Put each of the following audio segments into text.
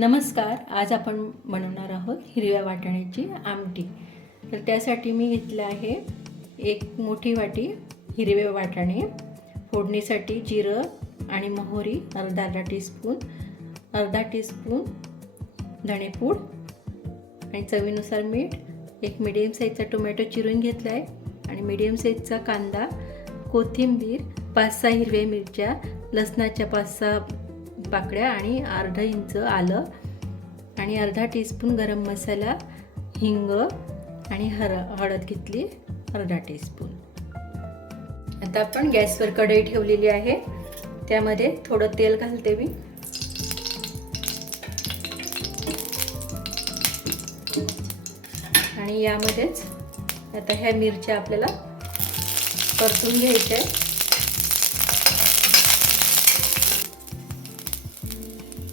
नमस्कार आज आपण बनवणार आहोत हिरव्या वाटाण्याची आमटी. तर त्यासाठी मी घेतलं आहे एक मोठी वाटी हिरवे वाटाणे फोडणीसाठी जिरं आणि मोहरी अर्धा अर्धा टीस्पून अर्धा टीस्पून धणेपूड आणि चवीनुसार मीठ एक मिडियम साईजचा टोमॅटो चिरून घेतला आहे आणि मिडियम साईजचा कांदा कोथिंबीर पाच सहा हिरव्या मिरच्या लसणाच्या पाच सहा पाकळ्या आणि अर्धा इंच आलं आणि अर्धा टीस्पून गरम मसाला हिंग आणि हर हळद घेतली अर्धा टीस्पून आता आपण गॅसवर कढई ठेवलेली आहे. त्यामध्ये थोडं तेल घालते मी. आणि यामध्येच आता ह्या मिरच्या आपल्याला परतून घ्यायच्या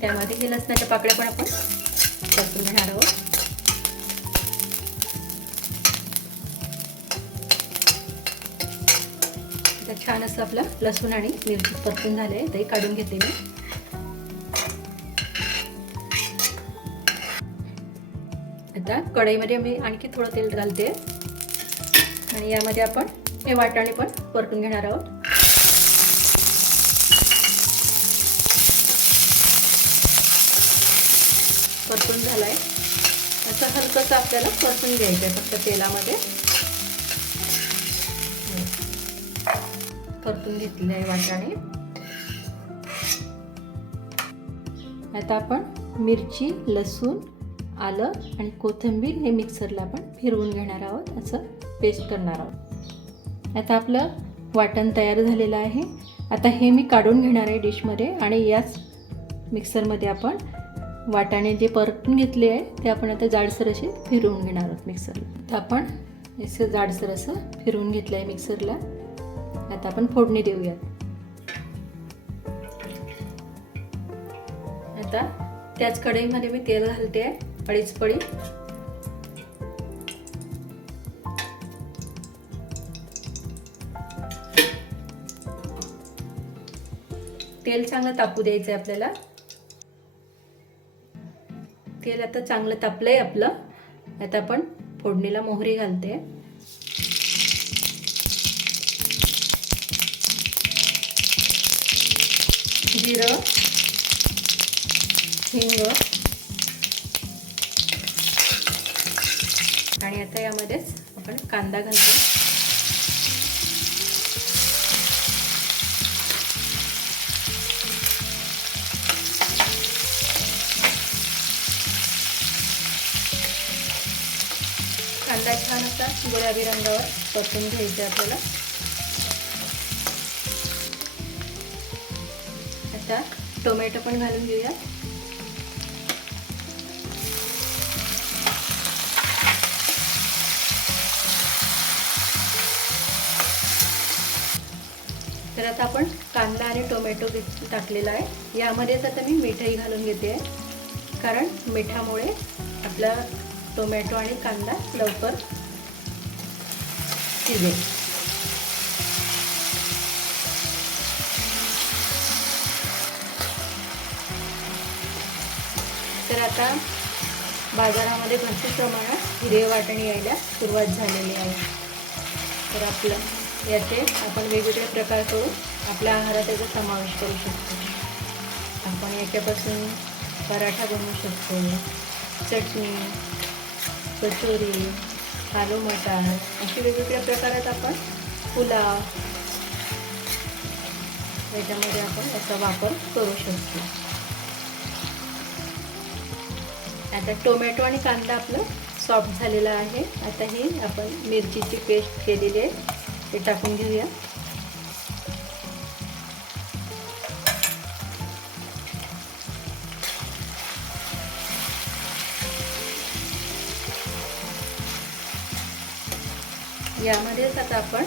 त्यामध्ये हे लसणाच्या पाकळ्या पण आपण टाकून घेणार आहोत. छान असं आपलं लसूण आणि मिरची परतून झाले. ते काढून घेते मी. आता कढईमध्ये मी आणखी थोडं तेल घालते. आणि यामध्ये आपण हे वाटाणे पण परतून घेणार आहोत. परतून झालाय. असं हलकंसं आपल्याला परतून घ्यायचं आहे फक्त तेलामध्ये. परतून घेतलेलं आहे वाटाणे. आता आपण मिरची लसूण आलं आणि कोथिंबीर हे मिक्सरला आपण फिरवून घेणार आहोत. असं पेस्ट करणार आहोत. आता आपलं वाटण तयार झालेलं आहे. आता हे मी काढून घेणार आहे डिशमध्ये आणि याच मिक्सरमध्ये आपण वाटाणे जे परतून घेतले आहे ते आपण आता जाडसर असे फिरवून घेणार आहोत मिक्सरला तर आपण असं जाडसर असं फिरवून घेतलं आहे मिक्सरला आता आपण फोडणी देऊयात. आता त्याच कढईमध्ये मी तेल घालते आहे अडीच पळी तेल चांगलं तापू द्यायचं आहे आपल्याला. तेल आता चांगलं तापलं आहे आपलं. आता आपण फोडणीला मोहरी घालते. जिरं हिंग. आणि आता यामध्येच आपण कांदा घालतो. कांदा छान असा गुलाबी रंगावर परतून घ्यायचा आपल्याला. आता टोमॅटो पण घालून घेऊया. तर आता आपण कांदा आणि टोमॅटो टाकलेला आहे. यामध्येच आता मी मिठाई घालून घेते. आहे कारण मिठामुळे आपला टोमॅटो आणि कांदा लवकर शिजेल तर आता बाजारामध्ये भरपूर प्रमाणात हिरवे वाटणे यायला सुरुवात झालेली आहे. तर आपलं याचे आपण वेगवेगळे प्रकार करून आपल्या आहारात त्याचा समावेश करू शकतो. आपण याच्यापासून पराठा बनवू शकतो चटणी कचोरी आलू मटार अशी वेगवेगळ्या प्रकारात आपण पुलाव याच्यामध्ये आपण याचा वापर करू शकतो. आता टोमॅटो आणि कांदा आपलं सॉफ्ट झालेला आहे. आता ही आपण मिरचीची पेस्ट केलेली आहे. ते टाकून घेऊया. यामध्येच आता आपण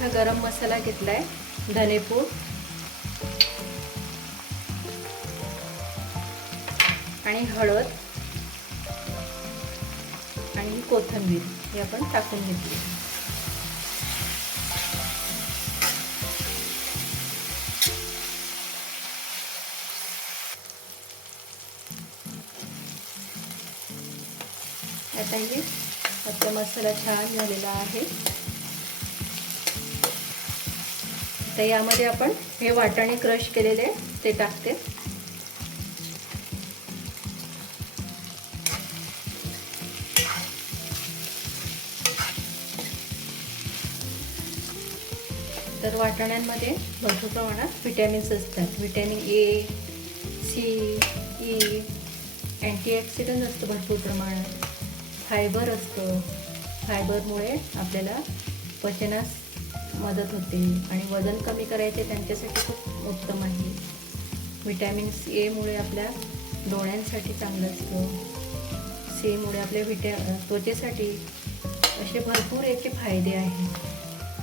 हा गरम मसाला घेतला आहे आणि हळद. आणि कोथिंबीर हे आपण टाकून घेतली. आता हे आपला मसाला छान झालेला आहे. तर यामध्ये आपण हे वाटाणे क्रश केलेले ते टाकते. तर वाटाण्यांमध्ये भरपूर प्रमाणात व्हिटॅमिन्स असतात. Vitamin A C E antioxidant असतं भरपूर प्रमाणात. फायबर असतं. फायबरमुळे आपल्याला पचनास मदत होते आणि वजन कमी करायचे त्यांच्यासाठी खूप उत्तम आहे. विटॅमिन्स एमुळे आपल्या डोळ्यांसाठी चांगलं असतं. सीमुळे आपल्या विटॅ त्वचेसाठी असे भरपूर याचे फायदे आहेत.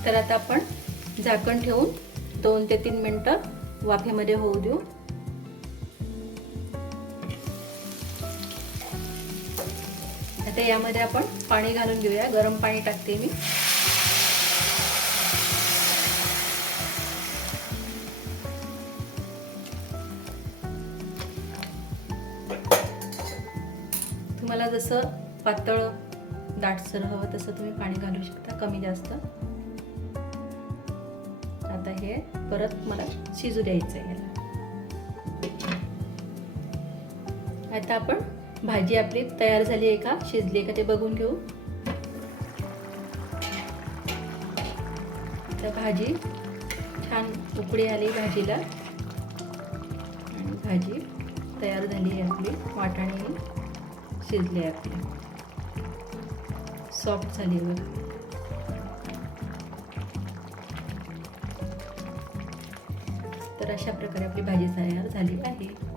तर आता आपण झाकण ठेवून दोन ते तीन मिनटं वाफेमध्ये होऊ देऊ. आता यामध्ये आपण पाणी घालून घेऊया. गरम पाणी टाकते मी. तुम्हाला जसं पातळ दाटसर हवं तसं तुम्ही पाणी घालू शकता कमी जास्त. आता हे परत मला शिजू द्यायचं आहे याला आता आपण भाजी आपली तयार झाली आहे का? शिजली आहे का ते बघून घेऊ. तर भाजी छान उकडी आली भाजीला. आणि भाजी तयार झाली आहे आपली. वाटाणे शिजली आहे आपली. सॉफ्ट झाली बघा. तर अशा प्रकारे आपली भाजी तयार झाली आहे.